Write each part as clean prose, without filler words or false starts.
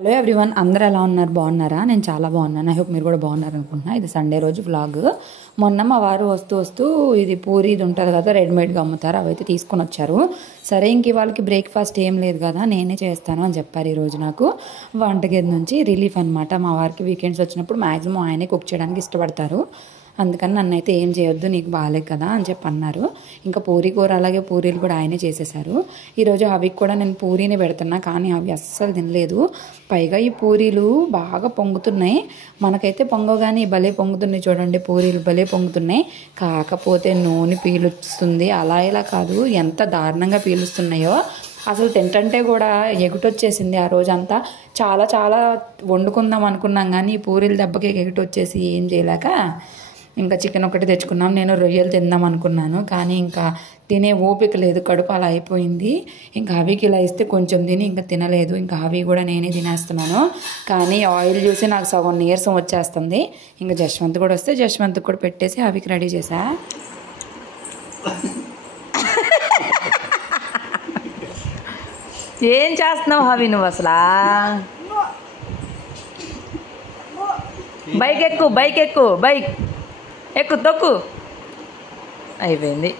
Hello everyone, అందరూ ఎలా ఉన్నారు? బాగున్నారా? నేను చాలా బాగున్నాను. ఐ హోప్ మీరు కూడా బాగున్నారు అనుకుంటున్నా. ఇది సండే రోజు వ్లాగ్. మొన్న మా వారు వస్తూ ఇది పూరి ఇది ఉంటుంది కదా, రెడీమేడ్గా అమ్ముతారు, అవైతే తీసుకొని వచ్చారు. సరే ఇంక వాళ్ళకి బ్రేక్ఫాస్ట్ ఏం లేదు కదా, నేనే చేస్తాను అని చెప్పారు. ఈరోజు నాకు వంటగది నుంచి రిలీఫ్ అనమాట. మా వారికి వీకెండ్స్ వచ్చినప్పుడు మ్యాక్సిమం ఆయనే కుక్ చేయడానికి ఇష్టపడతారు. అందుకని నన్ను అయితే ఏం చేయొద్దు, నీకు బాగాలేదు కదా అని చెప్పి అన్నారు. ఇంకా పూరీ కూర అలాగే పూరీలు కూడా ఆయనే చేసేసారు. ఈరోజు అవికి కూడా నేను పూరీని పెడుతున్నా, కానీ అవి అస్సలు తినలేదు. పైగా ఈ పూరీలు బాగా పొంగుతున్నాయి. మనకైతే పొంగగానే భలే పొంగుతున్నాయి చూడండి, పూరీలు భలే పొంగుతున్నాయి. కాకపోతే నూనె పీలుస్తుంది. అలా ఇలా కాదు, ఎంత దారుణంగా పీలుస్తున్నాయో అసలు. తింటంటే కూడా ఎగుటొచ్చేసింది ఆ రోజంతా. చాలా చాలా వండుకుందాం అనుకున్నాం, కానీ ఈ పూరీల దెబ్బకి ఎగుటొచ్చేసి ఏం చేయలేక ఇంకా చికెన్ ఒకటి తెచ్చుకున్నాం. నేను రొయ్యలు తిందాం అనుకున్నాను, కానీ ఇంకా తినే ఓపిక లేదు, కడుపు అలా అయిపోయింది. ఇంకా అవికి ఇలా ఇస్తే కొంచెం తిని ఇంకా తినలేదు. ఇంకా అవి కూడా నేనే తినేస్తున్నాను. కానీ ఆయిల్ చూసి నాకు సగం నీరసం వచ్చేస్తుంది. ఇంకా జశ్వంత్ కూడా వస్తే జశ్వంత్కి కూడా పెట్టేసి అవికి రెడీ చేసా. ఏం చేస్తున్నావు హవి నువ్వు అసలు? బైక్ ఎక్కు, బైక్ ఎక్కు, బైక్ ఎక్కు, తొక్కు. అయిపోయింది.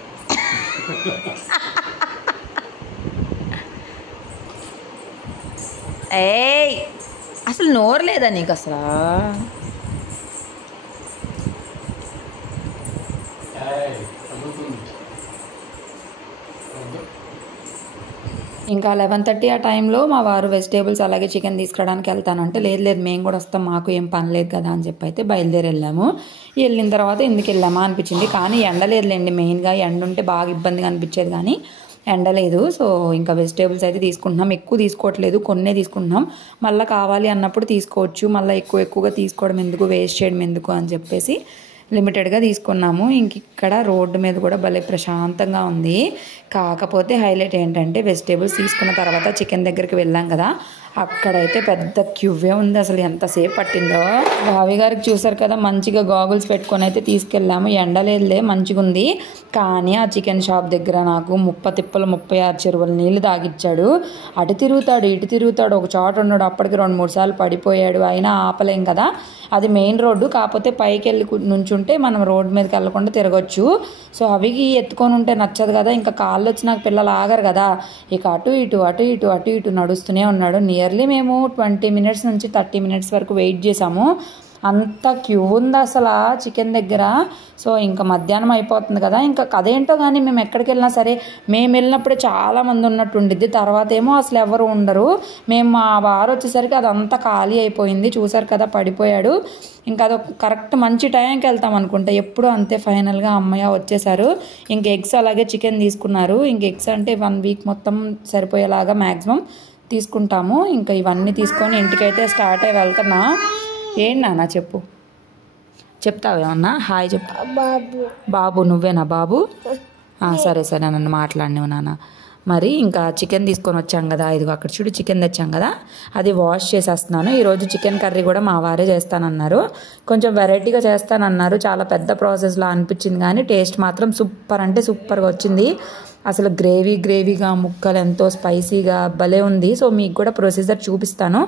ఏయ్, అసలు నోరు లేదా నీకు అసలు? ఇంకా 11:30 ఆ టైంలో మా వారు వెజిటేబుల్స్ అలాగే చికెన్ తీసుకురావడానికి వెళ్తానంటే, లేదు మేము కూడా వస్తాం, మాకు ఏం పని లేదు కదా అని చెప్పి అయితే బయలుదేరి వెళ్ళాము. వెళ్ళిన తర్వాత ఎందుకు వెళ్ళామా అనిపించింది, కానీ ఎండలేదులేండి. మెయిన్గా ఎండ ఉంటే బాగా ఇబ్బందిగా అనిపించేది, కానీ ఎండలేదు. సో ఇంకా వెజిటేబుల్స్ అయితే తీసుకుంటున్నాం. ఎక్కువ తీసుకోవట్లేదు, కొన్నే తీసుకుంటున్నాం. మళ్ళీ కావాలి అన్నప్పుడు తీసుకోవచ్చు. మళ్ళీ ఎక్కువగా తీసుకోవడం ఎందుకు, వేస్ట్ చేయడం ఎందుకు అని చెప్పేసి లిమిటెడ్గా తీసుకున్నాము. ఇంక ఇక్కడ రోడ్డు మీద కూడా భలే ప్రశాంతంగా ఉంది. కాకపోతే హైలైట్ ఏంటంటే, వెజిటేబుల్స్ తీసుకున్న తర్వాత చికెన్ దగ్గరికి వెళ్ళాం కదా, అక్కడైతే పెద్ద క్యూవే ఉంది. అసలు ఎంతసేపు పట్టిందో. భావి గారికి చూసారు కదా, మంచిగా గాగుల్స్ పెట్టుకొని అయితే తీసుకెళ్ళాము. ఎండలేదులే, మంచిగా ఉంది. కానీ ఆ చికెన్ షాప్ దగ్గర నాకు 36 చెరువుల నీళ్లు తాగిచ్చాడు. అటు తిరుగుతాడు, ఇటు తిరుగుతాడు, ఒక చోట ఉన్నాడు. అప్పటికి 2-3 సార్లు పడిపోయాడు. అయినా ఆపలేం కదా, అది మెయిన్ రోడ్డు. కాకపోతే పైకి వెళ్ళి నుంచుంటే మనం రోడ్డు మీదకి వెళ్ళకుండా తిరగొచ్చు. సో అవికి ఎత్తుకొని ఉంటే నచ్చదు కదా, ఇంకా కాళ్ళు వచ్చి నాకు పిల్లలు ఆగరు కదా. ఇక అటు ఇటు నడుస్తూనే ఉన్నాడు. నియర్లీ మేము 20 minutes నుంచి 30 minutes వరకు వెయిట్ చేసాము. అంత క్యూ ఉంది అసలు చికెన్ దగ్గర. సో ఇంకా మధ్యాహ్నం అయిపోతుంది కదా, ఇంకా అదేంటో కానీ మేము ఎక్కడికి వెళ్ళినా సరే, మేము వెళ్ళినప్పుడే చాలామంది ఉన్నట్టు ఉండిద్ది, తర్వాత ఏమో అసలు ఎవరు ఉండరు. మేము మా వారు వచ్చేసరికి అదంతా ఖాళీ అయిపోయింది. చూసారు కదా, పడిపోయాడు. ఇంకా అదొక కరెక్ట్ మంచి టైంకి వెళ్తాం అనుకుంటా. ఎప్పుడు అంతే, ఫైనల్గా అమ్మయ్య వచ్చేసారు. ఇంక ఎగ్స్ అలాగే చికెన్ తీసుకున్నారు. ఇంక ఎగ్స్ అంటే 1 week మొత్తం సరిపోయేలాగా మ్యాక్సిమం తీసుకుంటాము. ఇంకా ఇవన్నీ తీసుకొని ఇంటికైతే స్టార్ట్ అయ్యి వెళ్తున్నా. ఏంటి నాన్న చెప్పు, చెప్తావేమన్నా? హాయ్ చెప్పు. బాబు నువ్వేనా బాబు? సరే నన్ను మాట్లాడినవు నాన్న. మరి ఇంకా చికెన్ తీసుకొని వచ్చాం కదా, ఇదిగో అక్కడ చూడు చికెన్ తెచ్చాం కదా, అది వాష్ చేసేస్తున్నాను. ఈరోజు చికెన్ కర్రీ కూడా మా వారే చేస్తానన్నారు. కొంచెం వెరైటీగా చేస్తానన్నారు. చాలా పెద్ద ప్రాసెస్లా అనిపించింది, కానీ టేస్ట్ మాత్రం సూపర్ అంటే సూపర్గా వచ్చింది. అసలు గ్రేవీగా, ముక్కలు ఎంతో స్పైసీగా భలే ఉంది. సో మీకు కూడా ప్రొసీజర్ చూపిస్తాను,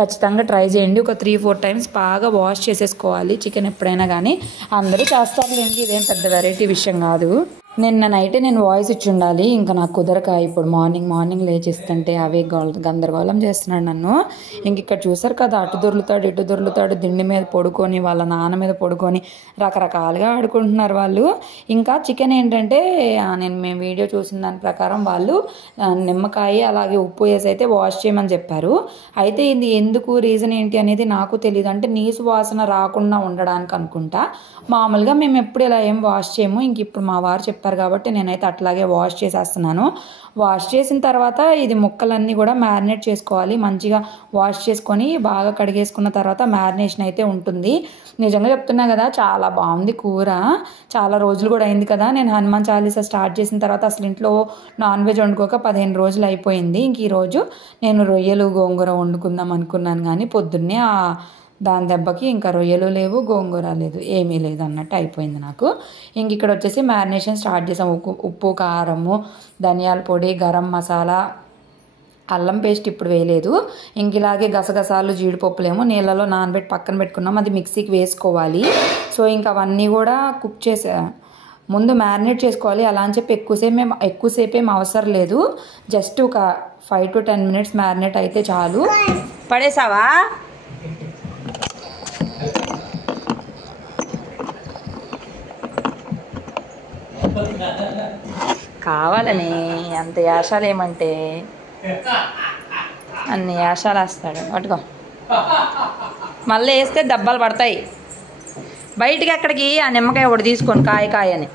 ఖచ్చితంగా ట్రై చేయండి. ఒక 3-4 times బాగా వాష్ చేసేసుకోవాలి చికెన్ ఎప్పుడైనా కానీ. అందరూ చేస్తారులేండి, ఇదేం పెద్ద వెరైటీ విషయం కాదు. నిన్న నైటే నేను వాయిస్ ఇచ్చి ఉండాలి, ఇంకా నాకు కుదరక ఇప్పుడు మార్నింగ్ లేచిస్తుంటే అవే గందరగోళం చేస్తున్నాడు నన్ను. ఇంక ఇక్కడ చూసారు కదా, అటు దొర్లుతాడు ఇటు దొర్లుతాడు, దిండి మీద పడుకొని వాళ్ళ నాన్న మీద పడుకొని రకరకాలుగా ఆడుకుంటున్నారు వాళ్ళు. ఇంకా చికెన్ ఏంటంటే, మేము వీడియో చూసిన దాని ప్రకారం వాళ్ళు నిమ్మకాయ అలాగే ఉప్పు వేసి అయితే వాష్ చేయమని చెప్పారు. అయితే ఇది ఎందుకు, రీజన్ ఏంటి అనేది నాకు తెలియదు. అంటే నీసు వాసన రాకుండా ఉండడానికి అనుకుంటా. మామూలుగా మేము ఎప్పుడు ఇలా ఏం వాష్ చేయము. ఇంక ఇప్పుడు మా వారు చెప్పారు కాబట్టి నేనైతే అట్లాగే వాష్ చేసేస్తున్నాను. వాష్ చేసిన తర్వాత ఇది ముక్కలన్నీ కూడా మ్యారినేట్ చేసుకోవాలి. మంచిగా వాష్ చేసుకొని బాగా కడిగేసుకున్న తర్వాత మ్యారినేషన్ అయితే ఉంటుంది. నిజంగా చెప్తున్నా కదా, చాలా బాగుంది కూర. చాలా రోజులు కూడా అయింది కదా, నేను హనుమాన్ చాలీసా స్టార్ట్ చేసిన తర్వాత అసలు ఇంట్లో నాన్ వెజ్ వండుకోక 15 రోజులు అయిపోయింది. ఇంక ఈరోజు నేను రొయ్యలు గోంగూర వండుకుందాం అనుకున్నాను, కానీ పొద్దున్నే దాని దెబ్బకి ఇంకా రొయ్యలు లేవు, గోంగూర లేదు, ఏమీ లేదు అన్నట్టు అయిపోయింది నాకు. ఇంక ఇక్కడ వచ్చేసి మ్యారినేషన్ స్టార్ట్ చేసాం. ఉప్పు, కారము, ధనియాల పొడి, గరం మసాలా, అల్లం పేస్ట్ ఇప్పుడు వేయలేదు. ఇంక ఇలాగే గసగసాలు జీడిపప్పులేమో నీళ్ళలో నానబెట్టి పక్కన పెట్టుకున్నాం, అది మిక్సీకి వేసుకోవాలి. సో ఇంక అవన్నీ కూడా కుక్ చేసే ముందు మ్యారినేట్ చేసుకోవాలి. అలా అని చెప్పి ఎక్కువసేపు ఏం అవసరం లేదు, జస్ట్ ఒక 5 to 10 minutes మ్యారినేట్ అయితే చాలు. పడేసావా? కావాలని అంత యాషాలు ఏమంటే అన్ని యాషాలు వేస్తాడు. పట్టుకో, మళ్ళీ వేస్తే దెబ్బలు పడతాయి. బయటికి ఎక్కడికి ఆ నిమ్మకాయ ఒకటి తీసుకొని కాయ అని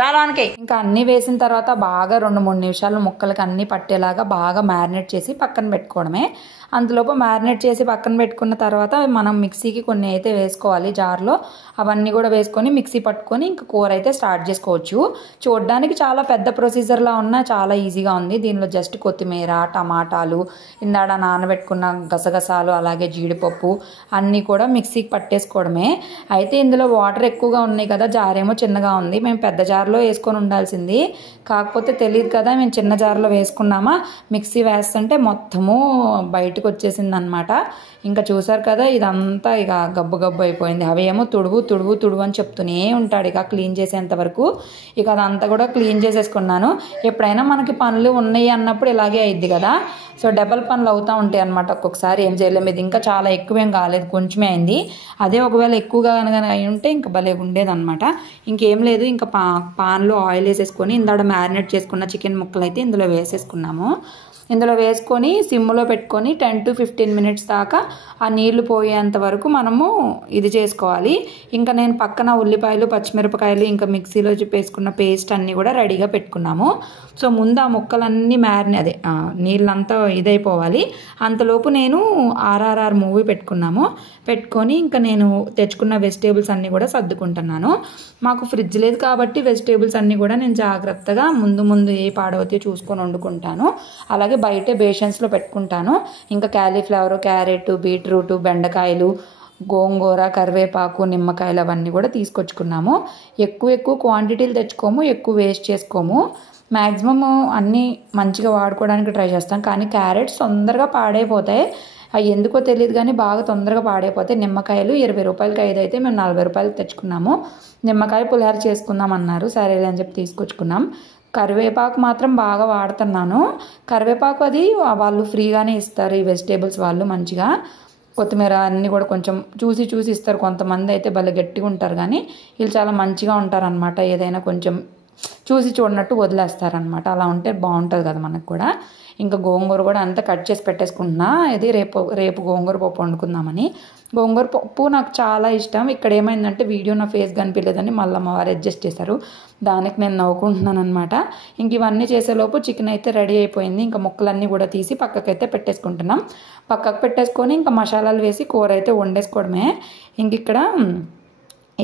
రాలోనికి. ఇంకా అన్నీ వేసిన తర్వాత బాగా 2-3 నిమిషాలు ముక్కలకి అన్నీ పట్టేలాగా బాగా మ్యారినేట్ చేసి పక్కన పెట్టుకోవడమే. అందులోపు మ్యారినేట్ చేసి పక్కన పెట్టుకున్న తర్వాత మనం మిక్సీకి కొన్ని అయితే వేసుకోవాలి జార్లో. అవన్నీ కూడా వేసుకొని మిక్సీ పట్టుకొని ఇంకా కూర అయితే స్టార్ట్ చేసుకోవచ్చు. చూడడానికి చాలా పెద్ద ప్రొసీజర్లా ఉన్నా చాలా ఈజీగా ఉంది. దీనిలో జస్ట్ కొత్తిమీర, టమాటాలు, ఇందాడ నానబెట్టుకున్న గసగసాలు, అలాగే జీడిపప్పు అన్నీ కూడా మిక్సీకి పట్టేసుకోవడమే. అయితే ఇందులో వాటర్ ఎక్కువగా ఉన్నాయి కదా, జారేమో చిన్నగా ఉంది. మేము పెద్ద జార్లో వేసుకొని ఉండాల్సింది, కాకపోతే తెలియదు కదా మేము చిన్న జార్లో వేసుకున్నామా. మిక్సీ వేస్తుంటే మొత్తము బయటకు వచ్చేసింది అనమాట. ఇంకా చూసారు కదా, ఇదంతా ఇక గబ్బు అయిపోయింది. అవి ఏమో తుడువు అని చెప్తూనే ఉంటాడు ఇక క్లీన్ చేసేంత వరకు. ఇక అదంతా కూడా క్లీన్ చేసేసుకున్నాను. ఎప్పుడైనా మనకి పనులు ఉన్నాయి అన్నప్పుడు ఇలాగే అయింది కదా, సో డబల్ పనులు అవుతూ ఉంటాయి అనమాట. ఒక్కొక్కసారి ఏం చేయలేము. ఇది ఇంకా చాలా ఎక్కువేం కాలేదు, కొంచెమే అయింది. అదే ఒకవేళ ఎక్కువగా కనుక అయి ఉంటే ఇంకా భలే ఉండేదన్నమాట. ఇంకేం లేదు, ఇంకా పాన్లో ఆయిల్ వేసేసుకొని ఇందాడ మ్యారినేట్ చేసుకున్న చికెన్ ముక్కలు అయితే ఇందులో వేసేసుకున్నాము. ఇందులో వేసుకొని సిమ్లో పెట్టుకొని 10 to 15 minutes దాకా ఆ నీళ్లు పోయేంత వరకు మనము ఇది చేసుకోవాలి. ఇంకా నేను పక్కన ఉల్లిపాయలు, పచ్చిమిరపకాయలు, ఇంకా మిక్సీలో వేసుకున్న పేస్ట్ అన్నీ కూడా రెడీగా పెట్టుకున్నాము. సో ముందు ఆ ముక్కలన్నీ నీళ్ళంతా ఇదైపోవాలి. అంతలోపు నేను RRR మూవీ పెట్టుకొని ఇంకా నేను తెచ్చుకున్న వెజిటేబుల్స్ అన్నీ కూడా సర్దుకుంటున్నాను. మాకు ఫ్రిడ్జ్ లేదు కాబట్టి వెజిటేబుల్స్ అన్నీ కూడా నేను జాగ్రత్తగా ముందు ఏ పాడవుతాయో చూసుకొని వండుకుంటాను. అలాగే బయటే బేషన్స్లో పెట్టుకుంటాను. ఇంకా క్యాలీఫ్లవర్, క్యారెట్, బీట్రూట్, బెండకాయలు, గోంగూర, కరివేపాకు, నిమ్మకాయలు అవన్నీ కూడా తీసుకొచ్చుకున్నాము. ఎక్కువ క్వాంటిటీలు తెచ్చుకోము, ఎక్కువ వేస్ట్ చేసుకోము. మ్యాక్సిమం అన్నీ మంచిగా వాడుకోవడానికి ట్రై చేస్తాం. కానీ క్యారెట్స్ తొందరగా పాడైపోతాయి, అవి ఎందుకో తెలియదు కానీ బాగా తొందరగా పాడైపోతాయి. నిమ్మకాయలు 20 రూపాయలకి 5 అయితే మేము 40 రూపాయలకి తెచ్చుకున్నాము. నిమ్మకాయ పులిహోర చేసుకుందాం అన్నారు, సరేలే అని చెప్పి తీసుకొచ్చుకున్నాం. కరివేపాకు మాత్రం బాగా వాడుతున్నాను. కరివేపాకు అది వాళ్ళు ఫ్రీగానే ఇస్తారు ఈ వెజిటేబుల్స్ వాళ్ళు మంచిగా. కొత్తిమీర అన్నీ కూడా కొంచెం చూసి ఇస్తారు. కొంతమంది అయితే భలే గట్టిగా ఉంటారు, కానీ వీళ్ళు చాలా మంచిగా ఉంటారనమాట. ఏదైనా కొంచెం చూసి చూడనట్టు వదిలేస్తారనమాట. అలా ఉంటే బాగుంటుంది కదా మనకు కూడా. ఇంకా గోంగూర కూడా అంతా కట్ చేసి పెట్టేసుకుంటున్నా. ఇది రేపు గోంగూర పప్పు వండుకుందామని. గోంగూర పప్పు నాకు చాలా ఇష్టం. ఇక్కడ ఏమైందంటే వీడియో నా ఫేస్ కనిపించలేదని మళ్ళీ మా వారు అడ్జస్ట్ చేశారు. దానికి నేను నవ్వుకుంటున్నాను అనమాట. ఇంక ఇవన్నీ చేసేలోపు చికెన్ అయితే రెడీ అయిపోయింది. ఇంకా ముక్కలన్నీ కూడా తీసి పక్కకైతే పెట్టేసుకుంటున్నాం. పక్కకు పెట్టేసుకొని ఇంకా మసాలాలు వేసి కూర అయితే వండేసుకోవడమే. ఇంక ఇక్కడ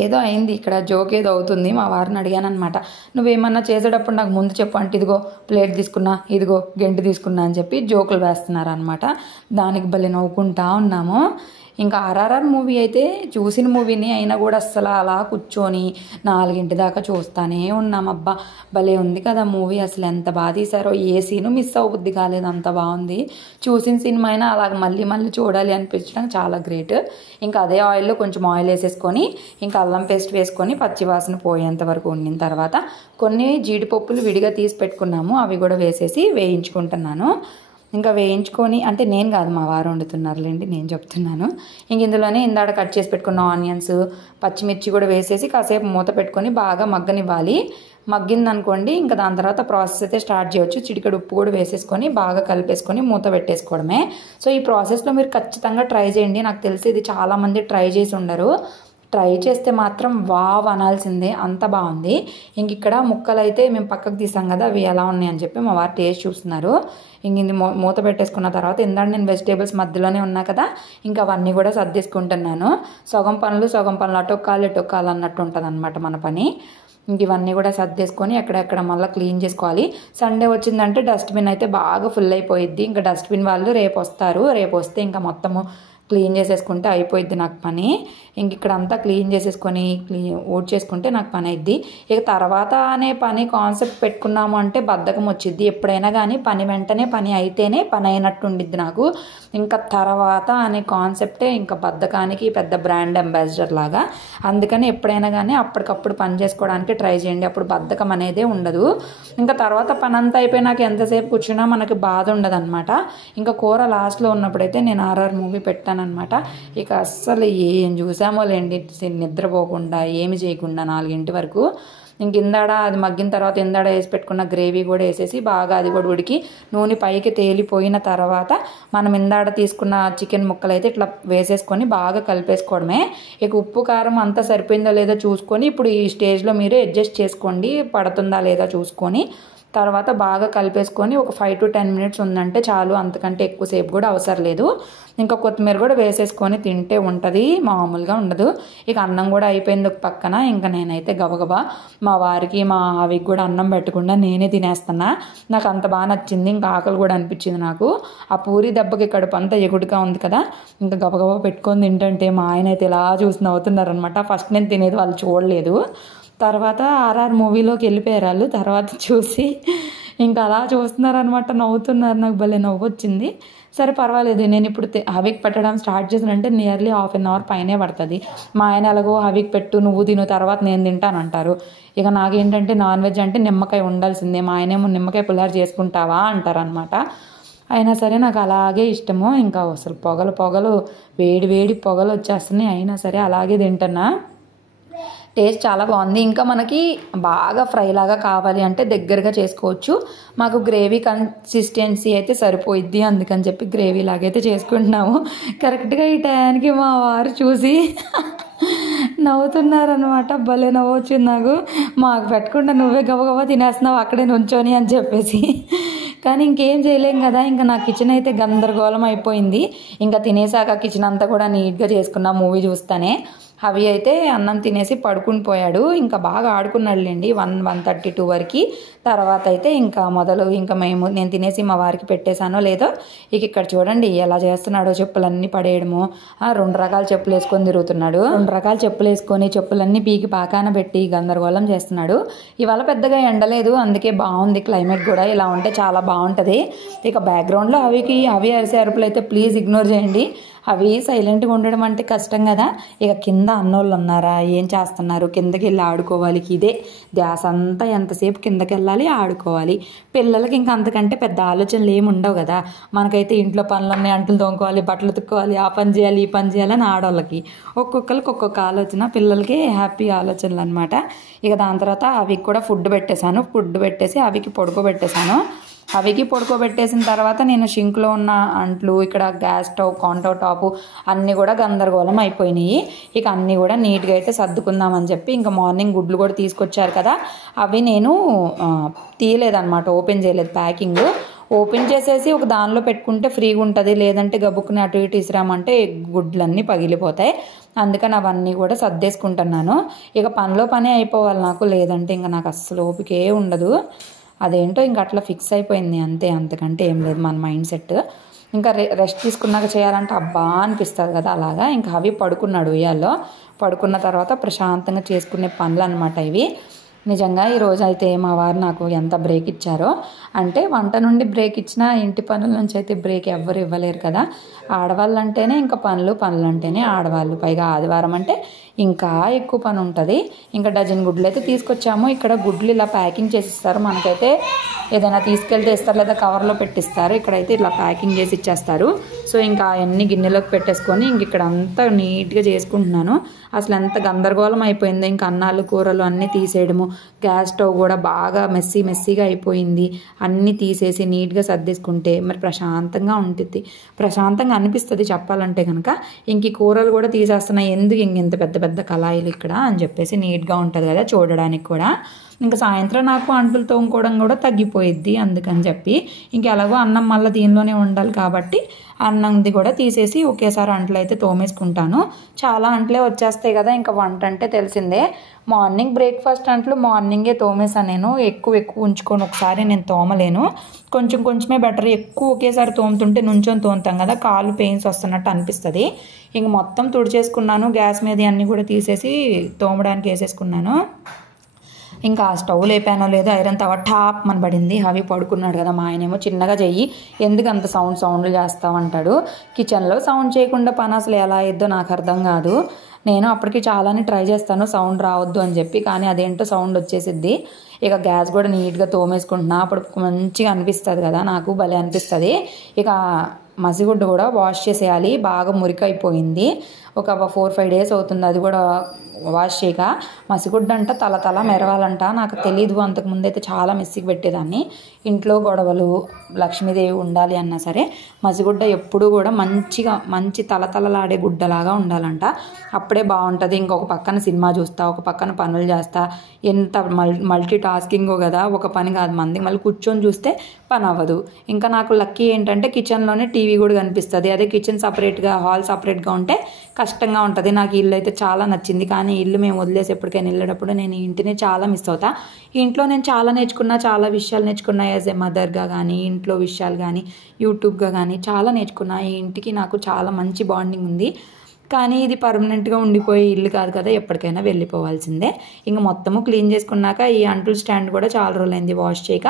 ఏదో అయింది, ఇక్కడ జోక్ ఏదో అవుతుంది. మా వారిని అడిగాను అనమాట, నువ్వేమన్నా చేసేటప్పుడు నాకు ముందు చెప్పు అంటే, ఇదిగో ప్లేట్ తీసుకున్నా, ఇదిగో గెంటి తీసుకున్నా అని చెప్పి జోకులు వేస్తున్నారు అనమాట. దానికి భలే నవ్వుకుంటా ఉన్నాము. ఇంకా RRR మూవీ అయితే చూసిన మూవీని అయినా కూడా అస్సలు అలా కూర్చొని 4 దాకా చూస్తానే ఉన్నాం. అబ్బా భలే ఉంది కదా మూవీ, అసలు ఎంత బాగా తీశారో, ఏ సీను మిస్ అవ్వబుద్ధి కాలేదు, అంత బాగుంది. చూసిన సినిమా అయినా అలాగ మళ్ళీ చూడాలి అనిపించడం చాలా గ్రేట్. ఇంకా అదే ఆయిల్లో కొంచెం ఆయిల్ వేసేసుకొని ఇంకా అల్లం పేస్ట్ వేసుకొని పచ్చివాసన పోయేంత వరకు వండిన తర్వాత కొన్ని జీడిపప్పులు విడిగా తీసి పెట్టుకున్నాము, అవి కూడా వేసేసి వేయించుకుంటున్నాను. ఇంకా వేయించుకొని, అంటే నేను కాదు మా వారు వండుతున్నారులేండి, నేను చెప్తున్నాను. ఇంక ఇందులోనే ఇందాక కట్ చేసి పెట్టుకున్న ఆనియన్స్, పచ్చిమిర్చి కూడా వేసేసి కాసేపు మూత పెట్టుకొని బాగా మగ్గనివ్వాలి. మగ్గిందనుకోండి ఇంకా దాని తర్వాత ప్రాసెస్ అయితే స్టార్ట్ చేయొచ్చు. చిటికెడు ఉప్పు కూడా వేసేసుకొని బాగా కలిపేసుకొని మూత పెట్టేసుకోవడమే. సో ఈ ప్రాసెస్లో మీరు ఖచ్చితంగా ట్రై చేయండి. నాకు తెలిసి ఇది చాలామంది ట్రై చేసి ఉండరు. ట్రై చేస్తే మాత్రం వావ్ అనాల్సిందే, అంత బాగుంది. ఇంక ఇక్కడ ముక్కలు అయితే మేము పక్కకు తీసాం కదా, అవి ఎలా ఉన్నాయని చెప్పి మా వారు టేస్ట్ చూస్తున్నారు. ఇంక ఇది మూత పెట్టేసుకున్న తర్వాత ఇందాక నేను వెజిటేబుల్స్ మధ్యలోనే ఉన్నా కదా, ఇంకా అవన్నీ కూడా సర్దేసుకుంటున్నాను. సగం పనులు అటొక్కాలి ఇటొక్కాలి అన్నట్టు ఉంటుంది అనమాట మన పని. ఇంక ఇవన్నీ కూడా సర్దేసుకొని ఎక్కడెక్కడ మళ్ళీ క్లీన్ చేసుకోవాలి. సండే వచ్చిందంటే డస్ట్బిన్ అయితే బాగా ఫుల్ అయిపోయిద్ది. ఇంకా డస్ట్బిన్ వాళ్ళు రేపు వస్తారు. రేపు వస్తే ఇంకా మొత్తము క్లీన్ చేసేసుకుంటే అయిపోయిద్ది నాకు పని. ఇంక ఇక్కడ అంతా క్లీన్ చేసేసుకొని ఊడ్ చేసుకుంటే నాకు పని అయిద్ది. ఇక తర్వాత అనే పని కాన్సెప్ట్ పెట్టుకున్నాము అంటే బద్ధకం వచ్చిద్ది. ఎప్పుడైనా కానీ పని వెంటనే పని అయితేనే పని అయినట్టు ఉండిద్ది నాకు. ఇంకా తర్వాత అనే కాన్సెప్టే ఇంకా బద్ధకానికి పెద్ద బ్రాండ్ అంబాసిడర్ లాగా. అందుకని ఎప్పుడైనా కానీ అప్పటికప్పుడు పని చేసుకోవడానికి ట్రై చేయండి. అప్పుడు బద్ధకం అనేదే ఉండదు. ఇంకా తర్వాత పని అంతా అయిపోయినాక ఎంతసేపు కూర్చున్నా మనకి బాధ ఉండదు అనమాట. ఇంకా కూర లాస్ట్లో ఉన్నప్పుడైతే నేను ఆర్ఆర్ మూవీ పెట్టాను అనమాట. ఇక అస్సలు ఏం చూసామో లేండి, నిద్రపోకుండా ఏమి చేయకుండా 4 వరకు. ఇంక ఇందాడ అది మగ్గిన తర్వాత ఇందాడ వేసి పెట్టుకున్న గ్రేవీ కూడా వేసేసి బాగా అది కూడా ఉడికి నూనె పైకి తేలిపోయిన తర్వాత మనం ఇందాడ తీసుకున్న చికెన్ ముక్కలు అయితే ఇట్లా వేసేసుకొని బాగా కలిపేసుకోవడమే. ఇక ఉప్పు కారం అంతా సరిపోయిందో లేదో చూసుకొని ఇప్పుడు ఈ స్టేజ్లో మీరు అడ్జస్ట్ చేసుకోండి, పడుతుందా లేదా చూసుకొని. తర్వాత బాగా కలిపేసుకొని ఒక 5 to 10 minutes ఉందంటే చాలు, అంతకంటే ఎక్కువసేపు కూడా అవసరం లేదు. ఇంకా కొత్తిమీర కూడా వేసేసుకొని తింటే ఉంటుంది, మామూలుగా ఉండదు. ఇక అన్నం కూడా అయిపోయింది ఒక పక్కన. ఇంకా నేనైతే గబగబా మా వారికి మా అవికి కూడా అన్నం పెట్టకుండా నేనే తినేస్తున్నా. నాకు అంత బాగా నచ్చింది. ఇంకా ఆకలి కూడా అనిపించింది నాకు. ఆ పూరి దెబ్బకి కడుపు అంతా ఎగుడుగా ఉంది కదా, ఇంకా గబగబా పెట్టుకొని తింటుంటే మా ఆయన అయితే ఇలా చూసి నవ్వుతున్నారనమాట. ఫస్ట్ నేను తినేది వాళ్ళు చూడలేదు. తర్వాత ఆర్ఆర్ మూవీలోకి వెళ్ళిపోయారు వాళ్ళు. తర్వాత చూసి ఇంకా అలా చూస్తున్నారనమాట, నవ్వుతున్నారు. నాకు భలే నవ్వు వచ్చింది. సరే పర్వాలేదు, నేను ఇప్పుడు హవికి పెట్టడం స్టార్ట్ చేసినంటే నియర్లీ 1/2 hour పైనే పడుతుంది. మా ఆయన ఎలాగో హవికి పెట్టు, నువ్వు తిను, తర్వాత నేను తింటానంటారు. ఇక నాకేంటంటే నాన్ వెజ్ అంటే నిమ్మకాయ ఉండాల్సిందే. మా ఆయనేమో నిమ్మకాయ పులిహోర చేసుకుంటావా అంటారనమాట. అయినా సరే నాకు అలాగే ఇష్టము. ఇంకా అసలు పొగలు వేడి వేడి పొగలు వచ్చేస్తున్నాయి. అయినా సరే అలాగే తింటున్నా. టేస్ట్ చాలా బాగుంది. ఇంకా మనకి బాగా ఫ్రై లాగా కావాలి అంటే దగ్గరగా చేసుకోవచ్చు. మాకు గ్రేవీ కన్సిస్టెన్సీ అయితే సరిపోయిద్ది, అందుకని చెప్పి గ్రేవీ లాగైతే చేసుకుంటున్నాము. కరెక్ట్గా ఈ టయానికి మా వారు చూసి నవ్వుతున్నారనమాట. భలే నవ్వు వచ్చింది నాకు. మాకు పెట్టకుండా నువ్వే గబగబా తినేస్తున్నావు అక్కడే నుంచొని అని చెప్పేసి. కానీ ఇంకేం చేయలేం కదా. ఇంకా నా కిచెన్ అయితే గందరగోళం అయిపోయింది. ఇంకా తినేసాక కిచెన్ అంతా కూడా నీట్గా చేసుకున్నా మూవీ చూస్తానే. అవి అయితే అన్నం తినేసి పడుకుని పోయాడు. ఇంకా బాగా ఆడుకున్నాడులేండి 1:32 వరకు. తర్వాత అయితే ఇంకా నేను తినేసి మా వారికి పెట్టేశానో లేదో. ఇక ఇక్కడ చూడండి ఎలా చేస్తున్నాడో, చెప్పులన్నీ పడేయడము. 2 రకాల చెప్పులు వేసుకొని తిరుగుతున్నాడు. 2 రకాల చెప్పులు వేసుకొని చెప్పులన్నీ పీకి పాకాన పెట్టి గందరగోళం చేస్తున్నాడు. ఇవాళ పెద్దగా ఎండలేదు, అందుకే బాగుంది క్లైమేట్ కూడా. ఇలా ఉంటే చాలా బాగుంటుంది. ఇక బ్యాక్గ్రౌండ్లో అవి అరిసే అరుపులు అయితే ప్లీజ్ ఇగ్నోర్ చేయండి. అవి సైలెంట్గా ఉండడం అంటే కష్టం కదా. ఇక కింద అన్నోళ్ళు ఉన్నారా, ఏం చేస్తున్నారు, కిందకి వెళ్ళి ఆడుకోవాలి. ఇదే ధ్యాస అంతా, ఎంతసేపు కిందకి వెళ్ళాలి, ఆడుకోవాలి. పిల్లలకి ఇంకా అంతకంటే పెద్ద ఆలోచనలు ఏమి ఉండవు కదా. మనకైతే ఇంట్లో పనులు ఉన్నాయి, అంట్లు తోముకోవాలి, బట్టలు తుక్కోవాలి, ఆ పని చేయాలి, ఈ పని చేయాలని ఆడవాళ్ళకి ఒక్కొక్కరికి ఒక్కొక్క ఆలోచన, పిల్లలకి హ్యాపీ ఆలోచనలు అనమాట. ఇక దాని తర్వాత అవికి కూడా ఫుడ్ పెట్టేసి అవికి పడుకోబెట్టేశాను. అవికి పడుకోబెట్టేసిన తర్వాత నేను షింక్లో ఉన్న అంట్లు, ఇక్కడ గ్యాస్ స్టవ్, కౌంటర్ టాప్ అన్నీ కూడా గందరగోళం అయిపోయినాయి. ఇక అన్నీ కూడా నీట్గా అయితే సర్దుకుందామని చెప్పి ఇంకా మార్నింగ్ గుడ్లు కూడా తీసుకొచ్చారు కదా, అవి నేను తీయలేదన్నమాట, ఓపెన్ చేయలేదు. ప్యాకింగ్ ఓపెన్ చేసేసి ఒక దానిలో పెట్టుకుంటే ఫ్రీగా ఉంటుంది. లేదంటే గబుక్కుని అటు ఇటు ఇసిరామంటే గుడ్లన్నీ పగిలిపోతాయి. అందుకని అవన్నీ కూడా సర్దేసుకుంటున్నాను. ఇక పనిలో పని అయిపోవాలి నాకు, లేదంటే ఇంకా నాకు అస్సలు ఓపికే ఉండదు. అదేంటో ఇంకా అట్లా ఫిక్స్ అయిపోయింది అంతే, అంతకంటే ఏం లేదు మన మైండ్ సెట్. ఇంకా రెస్ట్ తీసుకున్నాక చేయాలంటే అబ్బా అనిపిస్తుంది కదా. అలాగా ఇంకా అవి పడుకున్నాడు ఉయ్యాల్లో. పడుకున్న తర్వాత ప్రశాంతంగా చేసుకునే పనులు అనమాట ఇవి. నిజంగా ఈరోజు అయితే మా వారు నాకు ఎంత బ్రేక్ ఇచ్చారో. అంటే వంట నుండి బ్రేక్ ఇచ్చినా ఇంటి పనుల నుంచి అయితే బ్రేక్ ఎవ్వరు ఇవ్వలేరు కదా. ఆడవాళ్ళు అంటేనే ఇంకా పనులు అంటేనే ఆడవాళ్ళు. పైగా ఆదివారం అంటే ఇంకా ఎక్కువ పని ఉంటుంది. ఇంకా డజన్ గుడ్లు అయితే తీసుకొచ్చాము. ఇక్కడ గుడ్లు ఇలా ప్యాకింగ్ చేసి ఇస్తారు. మనకైతే ఏదైనా తీసుకెళ్తే ఇస్తారు, లేదా కవర్లో పెట్టిస్తారు. ఇక్కడైతే ఇలా ప్యాకింగ్ చేసి ఇచ్చేస్తారు. సో ఇంకా అవన్నీ గిన్నెలోకి పెట్టేసుకొని ఇంక ఇక్కడ అంతా నీట్గా చేసుకుంటున్నాను. అసలు ఎంత గందరగోళం అయిపోయిందో. ఇంకా అన్నాలు కూరలు అన్నీ తీసేయడము, గ్యాస్ స్టవ్ కూడా బాగా మెస్సీగా అయిపోయింది. అన్నీ తీసేసి నీట్గా సర్దేసుకుంటే మరి ప్రశాంతంగా ఉంటుంది, ప్రశాంతంగా అనిపిస్తుంది చెప్పాలంటే కనుక. ఇంక ఈ కూరలు కూడా తీసేస్తున్నాయి, ఎందుకు ఇంత పెద్ద పెద్ద కళాయిలు ఇక్కడ అని చెప్పేసి. నీట్గా ఉంటుంది కదా చూడడానికి కూడా. ఇంకా సాయంత్రం నాకు అంట్లు తోముకోవడం కూడా తగ్గిపోయిద్ది. అందుకని చెప్పి ఇంక ఎలాగో అన్నం మళ్ళీ దీనిలోనే ఉండాలి కాబట్టి అన్నంది కూడా తీసేసి ఒకేసారి అంట్లు అయితే తోమేసుకుంటాను. చాలా అంట్లే వచ్చేస్తాయి కదా, ఇంకా వంట అంటే తెలిసిందే. మార్నింగ్ బ్రేక్ఫాస్ట్ అంట్లు మార్నింగే తోమేసాను నేను. ఎక్కువ ఉంచుకొని ఒకసారి నేను తోమలేను. కొంచెం కొంచెమే బెటర్. ఎక్కువ ఒకేసారి తోముతుంటే నుంచొని తోముతాం కదా, కాళ్ళు పెయిన్స్ వస్తున్నట్టు అనిపిస్తుంది. ఇంక మొత్తం తుడిచేసుకున్నాను. గ్యాస్ మీద అన్నీ కూడా తీసేసి తోమడానికి వేసేసుకున్నాను. ఇంకా స్టవ్ లేపానో లేదో ఐరన్ తవ టాప్ మన పడింది. అవి పడుకున్నాడు కదా, మా ఆయనేమో చిన్నగా చెయ్యి, ఎందుకు అంత సౌండ్లు చేస్తామంటాడు. కిచెన్లో సౌండ్ చేయకుండా పని అసలు ఎలా అయ్యిద్దో నాకు అర్థం కాదు. నేను అప్పటికి చాలానే ట్రై చేస్తాను సౌండ్ రావద్దు అని చెప్పి, కానీ అదేంటో సౌండ్ వచ్చేసిద్ది. ఇక గ్యాస్ కూడా నీట్గా తోమేసుకుంటున్నా. అప్పుడు మంచిగా అనిపిస్తుంది కదా, నాకు భలే అనిపిస్తుంది. ఇక మసిగుడ్డు కూడా వాష్ చేసేయాలి. బాగా మురికైపోయింది. ఒక 4-5 డేస్ అవుతుంది అది కూడా వాష్ చేయక. మసిగుడ్డ అంట తల మెరవాలంట. నాకు తెలీదు, అంతకుముందు అయితే చాలా మెస్సికి పెట్టేదాన్ని. ఇంట్లో గొడవలు, లక్ష్మీదేవి ఉండాలి అన్నా సరే మసిగుడ్డ ఎప్పుడూ కూడా మంచి తలతలలాడే గుడ్డలాగా ఉండాలంట. అప్పుడే బాగుంటుంది. ఇంకొక పక్కన సినిమా చూస్తా, ఒక పక్కన పనులు చేస్తా. ఎంత మల్టీ టాస్కింగో కదా, ఒక పని కాదు మంది. మళ్ళీ కూర్చొని చూస్తే పని అవ్వదు. ఇంకా నాకు లక్కీ ఏంటంటే కిచెన్లోనే టీవీ కూడా కనిపిస్తుంది. అదే కిచెన్ సపరేట్గా, హాల్ సపరేట్గా ఉంటే కష్టంగా ఉంటుంది. నాకు ఇల్లు అయితే చాలా నచ్చింది, కానీ ఇల్లు మేము వదిలేసి ఎప్పటికైనా వెళ్ళేటప్పుడు నేను ఈ ఇంటిని చాలా మిస్ అవుతా. ఈ ఇంట్లో నేను చాలా విషయాలు నేర్చుకున్నా. యాజ్ ఏ మదర్గా కానీ, ఇంట్లో విషయాలు కానీ, యూట్యూబ్గా కానీ చాలా నేర్చుకున్నా. ఈ ఇంటికి నాకు చాలా మంచి బాండింగ్ ఉంది. కానీ ఇది పర్మనెంట్గా ఉండిపోయే ఇల్లు కాదు కదా, ఎప్పటికైనా వెళ్ళిపోవాల్సిందే. ఇంకా మొత్తము క్లీన్ చేసుకున్నాక ఈ అంటుల స్టాండ్ కూడా చాలా రోజులైంది వాష్ చేయక,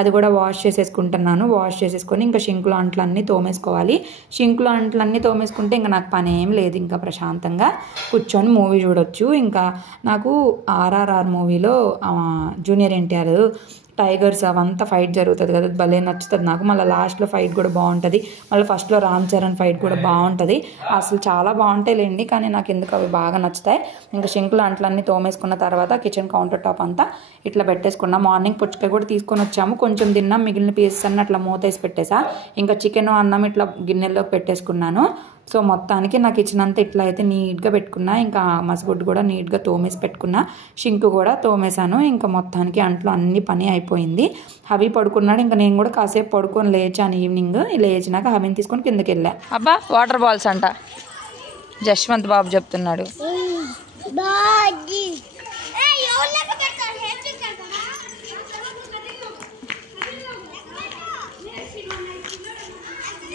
అది కూడా వాష్ చేసేసుకుంటున్నాను. వాష్ చేసేసుకొని ఇంకా షింకులో అంట్లన్నీ తోమేసుకోవాలి. షింకులో అంట్లన్నీ తోమేసుకుంటే ఇంకా నాకు పని ఏం లేదు. ఇంకా ప్రశాంతంగా కూర్చొని మూవీ చూడొచ్చు. ఇంకా నాకు RRR మూవీలో జూనియర్ ఎన్టీఆర్ టైగర్స్ అవంతా ఫైట్ జరుగుతుంది కదా, భలే నచ్చుతుంది నాకు. మళ్ళీ లాస్ట్లో ఫైట్ కూడా బాగుంటుంది. మళ్ళీ ఫస్ట్లో రామ్ చరణ్ ఫైట్ కూడా బాగుంటుంది. అసలు చాలా బాగుంటాయిలేండి, కానీ నాకు ఎందుకు అవి బాగా నచ్చుతాయి. ఇంకా షింకులు అంట్లన్నీ తోమేసుకున్న తర్వాత కిచెన్ కౌంటర్ టాప్ అంతా ఇట్లా పెట్టేసుకున్నా. మార్నింగ్ పుచ్చకాయ కూడా తీసుకొని వచ్చాము. కొంచెం తిన్నాం, మిగిలిన పీసెస్ అన్నీ అట్లా మూతేసి పెట్టేసా. ఇంకా చికెన్ అన్నం ఇట్లా గిన్నెల్లోకి పెట్టేసుకున్నాను. సో మొత్తానికి నా కిచెన్ అంతా ఇట్లా అయితే నీట్గా పెట్టుకున్నా. ఇంకా మసిగుడ్డు కూడా నీట్గా తోమేసి పెట్టుకున్నా. షింకు కూడా తోమేశాను. ఇంకా మొత్తానికి అంట్లో అన్ని పని అయిపోయింది. హవి పడుకున్నాడు. ఇంకా నేను కూడా కాసేపు పడుకొని లేచాను. ఈవినింగ్ లేచినాక హవిని తీసుకొని కిందకి వెళ్ళా. అబ్బా వాటర్ బాల్స్ అంట జశ్వంత్ బాబు చెప్తున్నాడు.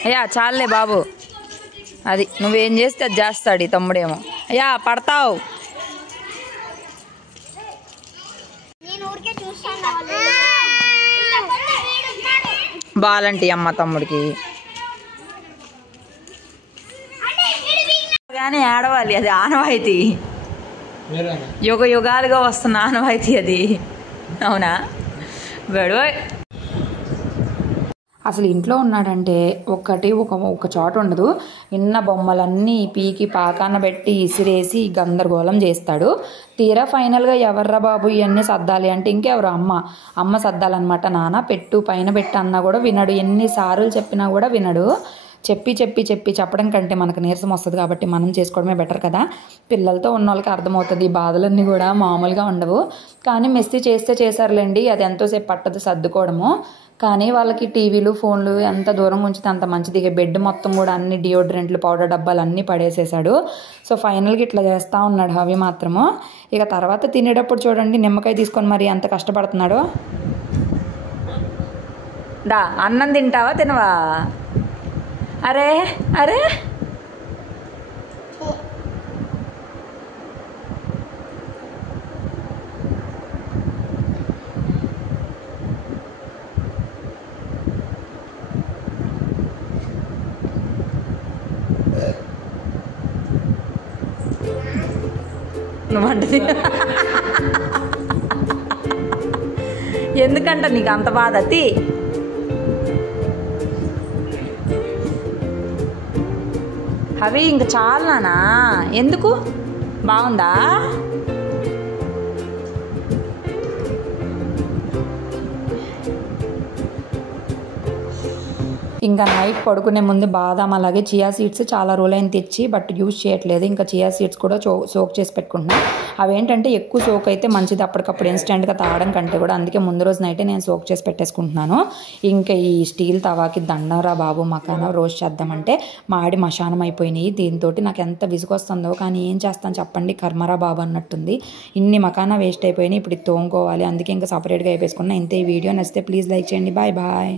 అయ్యా చాలే బాబు, అది నువ్వేం చేస్తే అది చేస్తాడు ఈ తమ్ముడేమో. అయ్యా పడతావు. బాలంటి అమ్మ తమ్ముడికి కానీ ఆడవాలి, అది ఆనవాయితీ. యుగాలుగా వస్తున్న ఆనవాయితీ అది. అవునా బెడవ. అసలు ఇంట్లో ఉన్నాడంటే ఒక చోట ఉండదు. ఇన్న బొమ్మలన్నీ పీకి పాకాన పెట్టి ఇసిరేసి గందరగోళం చేస్తాడు. తీరా ఫైనల్గా ఎవర్రా బాబు ఇవన్నీ సర్దాలి అంటే ఇంకెవరు, అమ్మ సర్దాలన్నమాట. నాన్న పెట్టు పైన పెట్టు అన్నా కూడా వినడు. ఎన్నిసార్లు చెప్పినా కూడా వినడు. చెప్పడం కంటే మనకు నీరసం వస్తుంది కాబట్టి మనం చేసుకోవడమే బెటర్ కదా. పిల్లలతో ఉన్న వాళ్ళకి అర్థమవుతుంది. ఈ బాధలన్నీ కూడా మామూలుగా ఉండవు. కానీ మెస్సీ చేశారులేండి, అది ఎంతోసేపు పట్టదు సర్దుకోవడము. కానీ వాళ్ళకి టీవీలు ఫోన్లు ఎంత దూరం ఉంచితే అంత మంచిది. ఇక బెడ్ మొత్తం కూడా అన్ని డియోడ్రెంట్లు పౌడర్ డబ్బాలు అన్నీ పడేసేసాడు. సో ఫైనల్గా ఇట్లా చేస్తూ ఉన్నాడు అవి మాత్రము. ఇక తర్వాత తినేటప్పుడు చూడండి నిమ్మకాయ తీసుకొని మరి ఎంత కష్టపడుతున్నాడో. దా అన్నం తింటావా తినవా? అరే అరే నువ్వంటది ఎందుకంట నీకు అంత బాధ? అవి ఇంక చాలనా? ఎందుకు? బాగుందా? ఇంకా నైట్ పడుకునే ముందు బాదాం అలాగే చియా సీడ్స్ చాలా రోజులైన తెచ్చి బట్ యూజ్ చేయట్లేదు. ఇంకా చియా సీడ్స్ కూడా సోక్ చేసి పెట్టుకుంటున్నాను. అవేంటంటే ఎక్కువ సోక్ అయితే మంచిది, అప్పటికప్పుడు ఇన్స్టెంట్గా తాగడం కంటే కూడా. అందుకే ముందు రోజు నైటే నేను సోక్ చేసి పెట్టేసుకుంటున్నాను. ఇంకా ఈ స్టీల్ తవాకి దండరా బాబు మకానా రోస్ట్ చేద్దామంటే మాడి మశానం అయిపోయినాయి. దీంతో నాకు ఎంత విసుగొస్తుందో, కానీ ఏం చేస్తాను చెప్పండి, కర్మరా బాబు అన్నట్టుంది. ఇన్ని మకానా వేస్ట్ అయిపోయినాయి, ఇప్పుడు తోముకోవాలి. అందుకే ఇంకా సపరేట్గా వేపేసుకున్నా. ఇంతే. ఈ వీడియో నచ్చితే ప్లీజ్ లైక్ చేయండి. Bye bye.